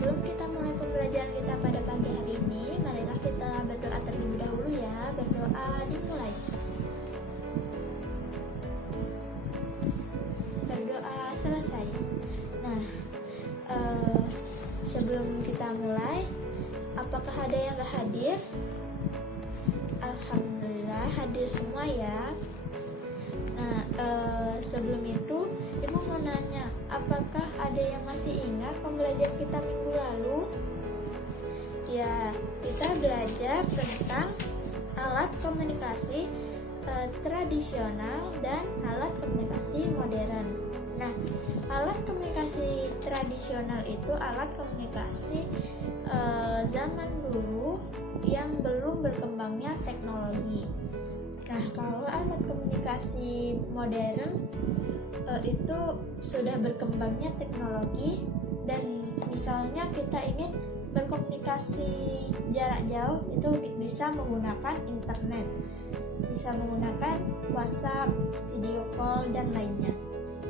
sebelum kita mulai pembelajaran kita pada pagi hari ini, marilah kita berdoa terlebih dahulu ya. Berdoa dimulai. Berdoa selesai. Nah, sebelum kita mulai, apakah ada yang gak hadir? Alhamdulillah hadir semua ya. Nah, sebelum itu Ibu mau nanya, apakah ada yang masih ingat pembelajaran kita minggu lalu? Ya, kita belajar tentang alat komunikasi tradisional dan alat komunikasi modern. Nah, alat komunikasi tradisional itu alat komunikasi zaman dulu yang belum berkembangnya teknologi. Nah, kalau alat komunikasi modern itu sudah berkembangnya teknologi, dan misalnya kita ingin berkomunikasi jarak jauh itu bisa menggunakan internet, bisa menggunakan WhatsApp, video call, dan lainnya.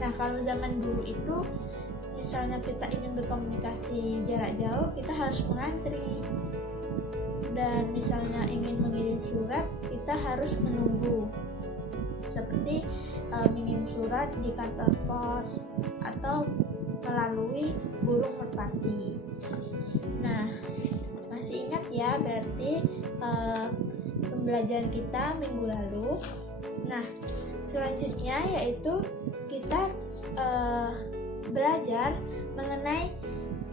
Nah, kalau zaman dulu itu misalnya kita ingin berkomunikasi jarak jauh, kita harus mengantri. Dan misalnya ingin mengirim surat, kita harus menunggu. Seperti mengirim surat di kantor pos atau melalui burung merpati. Nah, masih ingat ya berarti pembelajaran kita minggu lalu. Nah, selanjutnya yaitu kita belajar mengenai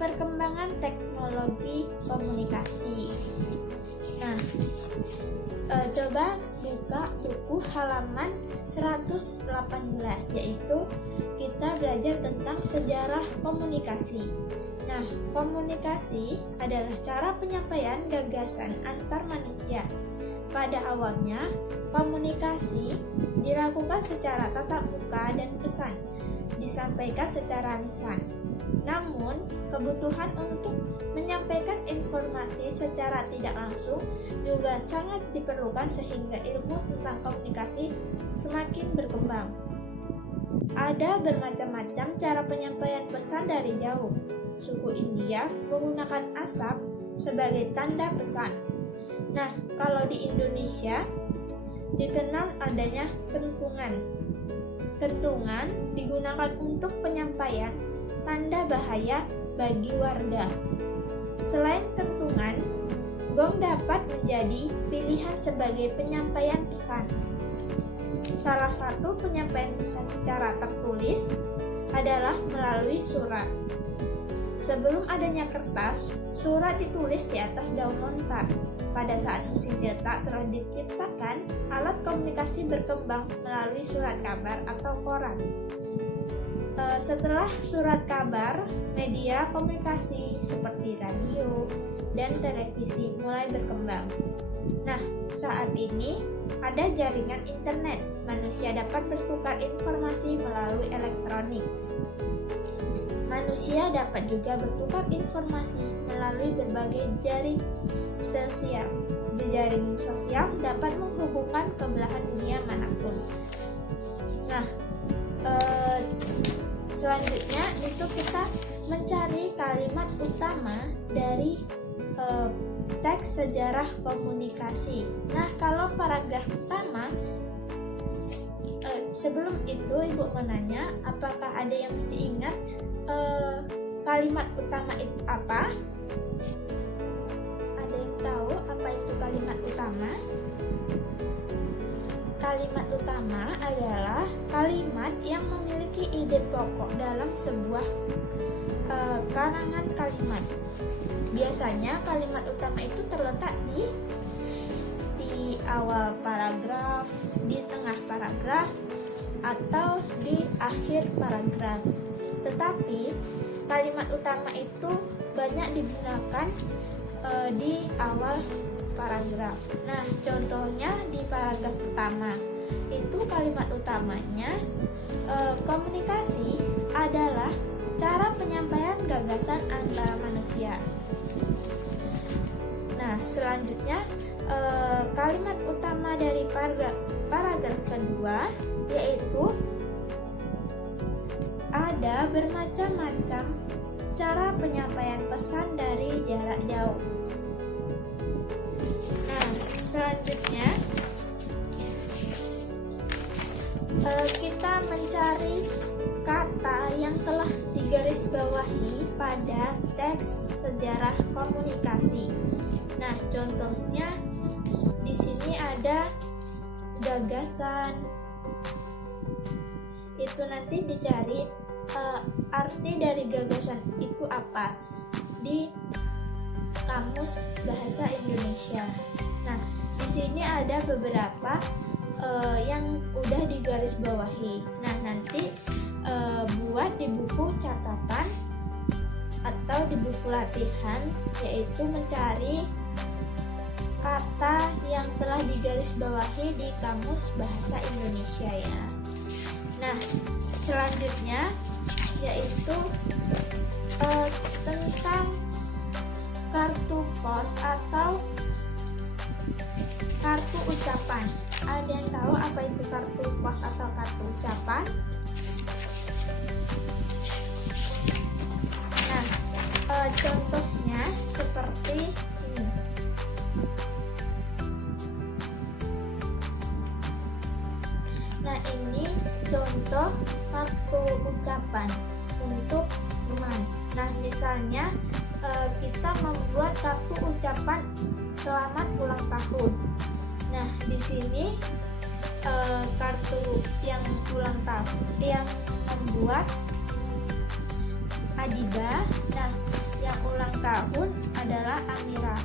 perkembangan teknologi komunikasi. Nah, coba buka buku halaman 118, yaitu kita belajar tentang sejarah komunikasi. Nah, komunikasi adalah cara penyampaian gagasan antar manusia. Pada awalnya, komunikasi dilakukan secara tatap muka dan pesan disampaikan secara lisan. Namun, kebutuhan untuk menyampaikan informasi secara tidak langsung juga sangat diperlukan sehingga ilmu tentang komunikasi semakin berkembang. Ada bermacam-macam cara penyampaian pesan dari jauh. Suku India menggunakan asap sebagai tanda pesan. Nah, kalau di Indonesia dikenal adanya kentungan. Kentungan digunakan untuk penyampaian tanda bahaya bagi warga. Selain kentungan, gong dapat menjadi pilihan sebagai penyampaian pesan. Salah satu penyampaian pesan secara tertulis adalah melalui surat. Sebelum adanya kertas, surat ditulis di atas daun lontar. Pada saat mesin cetak telah diciptakan, alat komunikasi berkembang melalui surat kabar atau koran. Setelah surat kabar, media komunikasi seperti radio dan televisi mulai berkembang. Nah, saat ini ada jaringan internet. Manusia dapat bertukar informasi melalui elektronik. Manusia dapat juga bertukar informasi melalui berbagai jaring sosial. Jaring sosial dapat menghubungkan ke belahan dunia manapun. Nah, selanjutnya itu kita mencari kalimat utama dari teks sejarah komunikasi. Nah, kalau paragraf utama, sebelum itu Ibu menanya, apakah ada yang masih ingat kalimat utama itu apa? Ada yang tahu apa itu kalimat utama? Kalimat utama adalah kalimat yang memiliki ide pokok dalam sebuah karangan kalimat. Biasanya kalimat utama itu terletak di awal paragraf, di tengah paragraf, atau di akhir paragraf. Tetapi kalimat utama itu banyak digunakan di awal paragraf. Nah, contohnya di paragraf pertama itu kalimat utamanya komunikasi adalah cara penyampaian gagasan antara manusia. Nah, selanjutnya kalimat utama dari paragraf kedua yaitu ada bermacam-macam cara penyampaian pesan dari jarak jauh. Nah, selanjutnya kita mencari kata yang telah digarisbawahi pada teks sejarah komunikasi. Nah, contohnya di sini ada gagasan. Itu nanti dicari arti dari gagasan itu apa di Kamus Bahasa Indonesia. Nah, di sini ada beberapa yang udah digarisbawahi. Nah, nanti buat di buku catatan atau di buku latihan, yaitu mencari kata yang telah digarisbawahi di Kamus Bahasa Indonesia ya. Nah, selanjutnya yaitu tentang kartu pos atau kartu ucapan. Ada yang tahu apa itu kartu pos atau kartu ucapan? Nah, contohnya seperti ini. Nah, ini contoh kartu ucapan untuk teman. Nah, misalnya kita membuat kartu ucapan selamat ulang tahun. Nah, di sini kartu yang ulang tahun yang membuat Adiba. Nah, yang ulang tahun adalah Amira.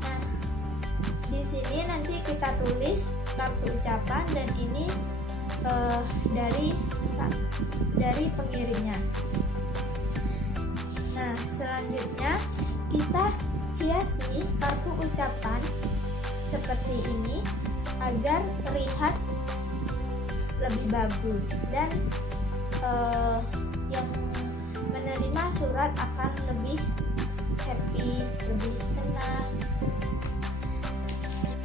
Nah, di sini nanti kita tulis kartu ucapan dan ini dari pengirimnya. Nah, selanjutnya kita hiasi kartu ucapan seperti ini agar terlihat lebih bagus dan yang menerima surat akan lebih happy, lebih senang.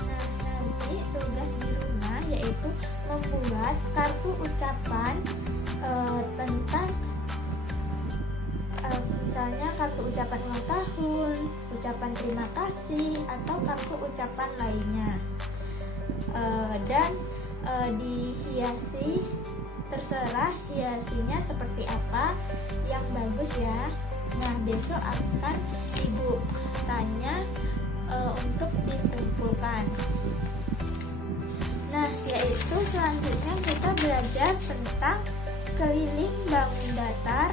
Nah, nanti tugas di rumah yaitu membuat kartu ucapan tentang misalnya kartu ucapan ulang tahun, ucapan terima kasih, atau kartu ucapan lainnya. Dan dihiasi, terserah hiasinya seperti apa yang bagus ya. Nah, besok akan ibu tanya untuk dikumpulkan. Nah, yaitu selanjutnya kita belajar tentang keliling bangun datar,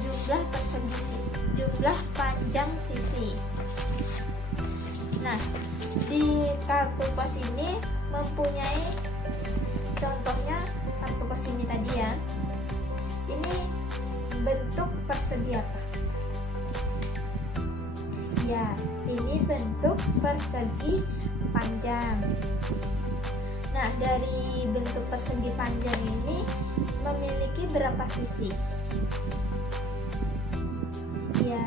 jumlah panjang sisi. Nah, di kartu pos ini mempunyai contohnya kartu pos ini tadi ya. Ini bentuk persegi apa? Ya, ini bentuk persegi panjang. Nah, dari bentuk persegi panjang ini memiliki berapa sisi? Ya,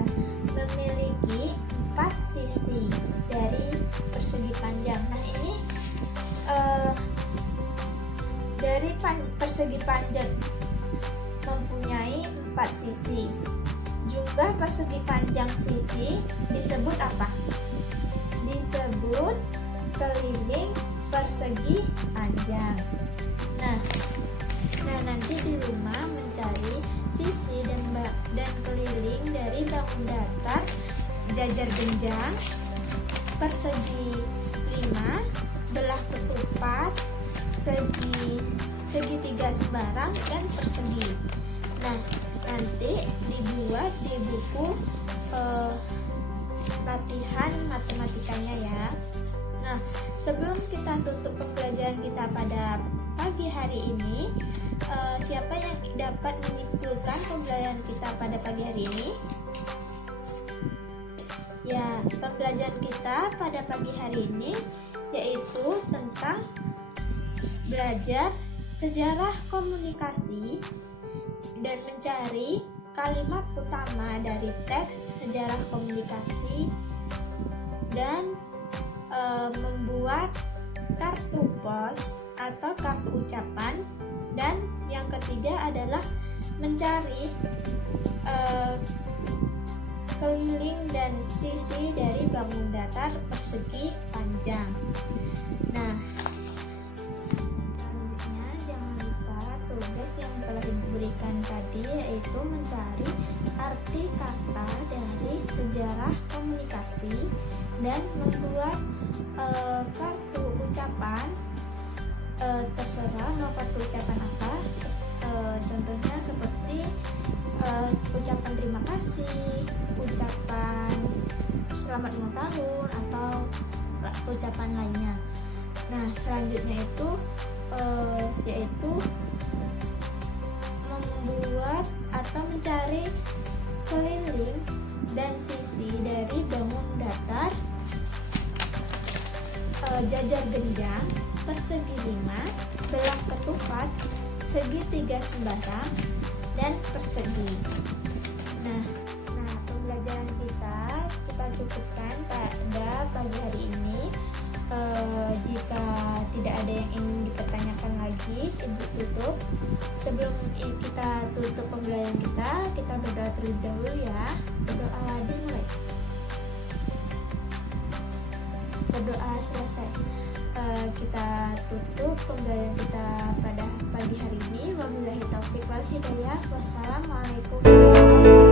memiliki 4 sisi dari persegi panjang. Nah, ini dari persegi panjang mempunyai 4 sisi. Jumlah persegi panjang sisi disebut apa? Disebut keliling persegi panjang. Nah, nanti di rumah mencari sisi dan keliling dari bangun datar, jajar genjang, persegi 5, belah ketupat, segitiga sembarang, dan persegi. Nah, nanti dibuat di buku latihan matematikanya ya. Nah, sebelum kita tutup pembelajaran kita pada pagi hari ini, siapa yang dapat menyimpulkan pembelajaran kita pada pagi hari ini? Ya, pembelajaran kita pada pagi hari ini yaitu tentang belajar sejarah komunikasi dan mencari kalimat utama dari teks sejarah komunikasi dan membuat kartu pos atau kartu ucapan, dan yang ketiga adalah mencari keliling dan sisi dari bangun datar persegi panjang. Nah, selanjutnya jangan lupa tugas yang telah diberikan tadi, yaitu mencari arti kata dari sejarah komunikasi dan membuat kartu ucapan, terserah mau kartu ucapan apa, contohnya seperti ucapan terima kasih, ucapan selamat ulang tahun, atau ucapan lainnya. Nah, selanjutnya itu yaitu membuat atau mencari keliling dan sisi dari bangun datar, jajar genjang, persegi 5, belah ketupat, segitiga sembarang, dan persegi. Nah, pembelajaran kita cukupkan pada pagi hari ini. Jika tidak ada yang ingin dipertanyakan lagi, Ibu tutup. Sebelum kita tutup pembelajaran kita berdoa terlebih dahulu ya. Berdoa dimulai. Berdoa selesai. Kita tutup pembelajaran kita pada pagi hari ini. Wabillahi taufiq wal hidayah. Wassalamualaikum warahmatullahi wabarakatuh.